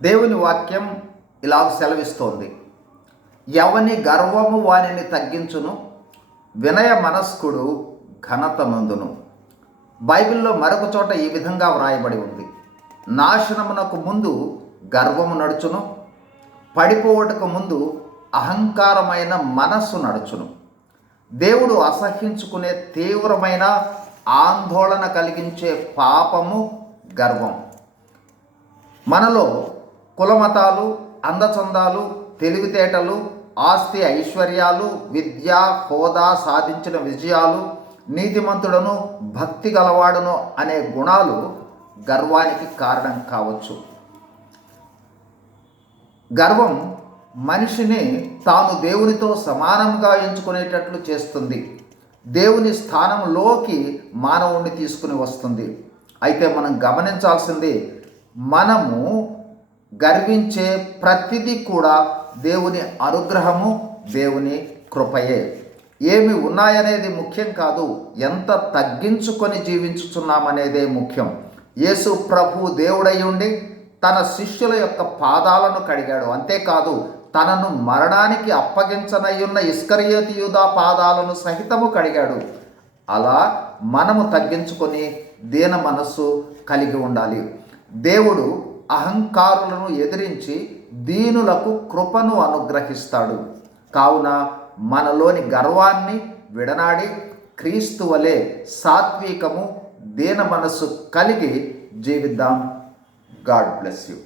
దేవుని వాక్యం ఇలాగ సెలవిస్తోంది. ఎవని గర్వము వానిని తగ్గించును, వినయ మనస్కుడు ఘనత నొందును. బైబిల్లో మరొక చోట ఈ విధంగా వ్రాయబడి ఉంది. నాశనమునకు ముందు గర్వము నడుచును, పడిపోవటకు ముందు అహంకారమైన మనస్సు నడుచును. దేవుడు అసహ్యించుకునే తీవ్రమైన ఆందోళన కలిగించే పాపము గర్వం. మనలో కులమతాలు, అందచందాలు, తెలివితేటలు, ఆస్తి ఐశ్వర్యాలు, విద్య, హోదా, సాధించిన విజయాలు, నీతిమంతుడను, భక్తి గలవాడును అనే గుణాలు గర్వానికి కారణం కావచ్చు. గర్వం మనిషిని తాను దేవునితో సమానంగా ఎంచుకునేటట్లు చేస్తుంది. దేవుని స్థానంలోకి మానవుణ్ణి తీసుకుని వస్తుంది. అయితే మనం గమనించాల్సింది, మనము గర్వించే ప్రతిదీ కూడా దేవుని అనుగ్రహము, దేవుని కృపయే. ఏమి ఉన్నాయనేది ముఖ్యం కాదు, ఎంత తగ్గించుకొని జీవించుచున్నామనేదే ముఖ్యం. యేసు ప్రభు దేవుడై ఉండి తన శిష్యుల యొక్క పాదాలను కడిగాడు. అంతేకాదు, తనను మరణానికి అప్పగించనయ్యున్న ఇస్కరియోతు యూదా పాదాలను సహితము కడిగాడు. అలా మనము తగ్గించుకొని దీన మనస్సు కలిగి ఉండాలి. దేవుడు అహంకారులను ఎదిరించి దీనులకు కృపను అనుగ్రహిస్తాడు. కావున మనలోని గర్వాన్ని విడనాడి క్రీస్తు వలె సాత్వికము, దీన మనస్సు కలిగి జీవిద్దాం. God bless you.